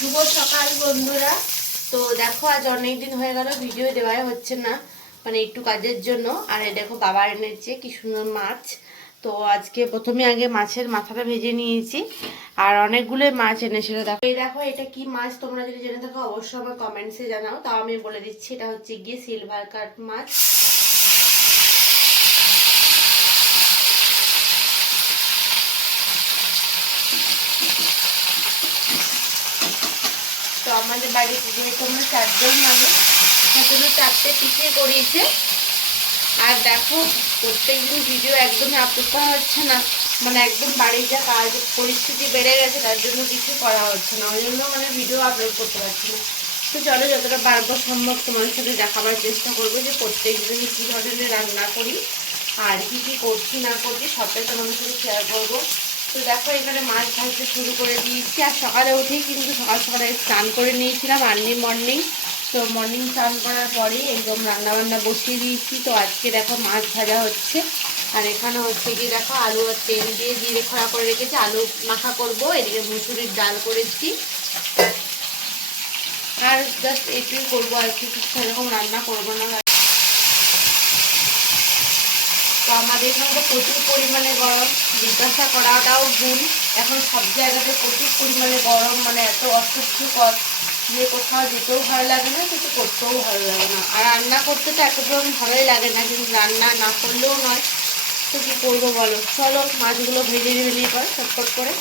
শুভ সকাল বন্ধুরা। তো দেখো আজ অনেক দিন হয়ে গেল ভিডিও দেওয়াই হচ্ছে না, মানে একটু কাজের জন্য। আর এই দেখো বাবা এনেছে কি সুন্দর মাছ। তো আজকে প্রথমে আগে মাছের মাথাটা ভেজে নিয়েছি, আর অনেকগুলো মাছ এনেছিল। দেখো এই দেখো এটা কি মাছ, তোমরা যদি জেনে থাকো অবশ্যই আমার কমেন্টসে জানাও। তাও আমি বলে দিচ্ছি, এটা হচ্ছে গিয়ে সিলভার কাট মাছ। তো আমাদের বাড়িতে যেহেতু আমরা 4 জন মানুষ, তার জন্য 4টে পিঠে করিয়েছে। আর দেখো প্রত্যেকদিন ভিডিও একদমই আপলোড করা হচ্ছে না, মানে একদম বাড়ির যা কাজ পরিস্থিতি বেড়ে গেছে, তার জন্য কিছু করা হচ্ছে না, ওই জন্য মানে ভিডিও আপলোড করতে পারছি না। তো চলো যতটা পারবো সম্ভব তোমাদের সাথে দেখাবার চেষ্টা করবো যে প্রত্যেকদিন কী ধরনের রান্না করি আর কী কী করছি না করছি সবটাই তোমাদের সাথে শেয়ার করবো। তো দেখো এখানে মাছ ভাজতে শুরু করে দিয়েছি। আর সকালে উঠেই কিন্তু সকাল সকালে স্নান করে নিয়েছিলাম আর্লি মর্নিং। তো মর্নিং স্নান করার পরেই একদম রান্নাবান্না বসিয়ে দিয়েছি। তো আজকে দেখো মাছ ভাজা হচ্ছে, আর এখানে হচ্ছে গিয়ে দেখো আলু আর তেল দিয়ে জিরে খড়া করে রেখেছি, আলু মাখা করবো। এদিকে মুসুরির ডাল করেছি, আর জাস্ট এটুই করবো আর কি, সেরকম রান্না করবো না। তো আমাদের এখানে তো প্রচুর পরিমাণে গরম, জিজ্ঞাসা করাটাও ভুল। এখন সব জায়গাতে প্রচুর পরিমাণে গরম, মানে এত অসহ্যকর যে কোথাও যেতেও ভালো লাগে না, কিছু করতেও ভালো লাগে না। আর রান্না করতে তো একদম ভালোই লাগে না, কিন্তু রান্না না করলেও নয়। তো কী করবো বলো, চলো মাছগুলো ভেজে ভেজে করে চটপট করে।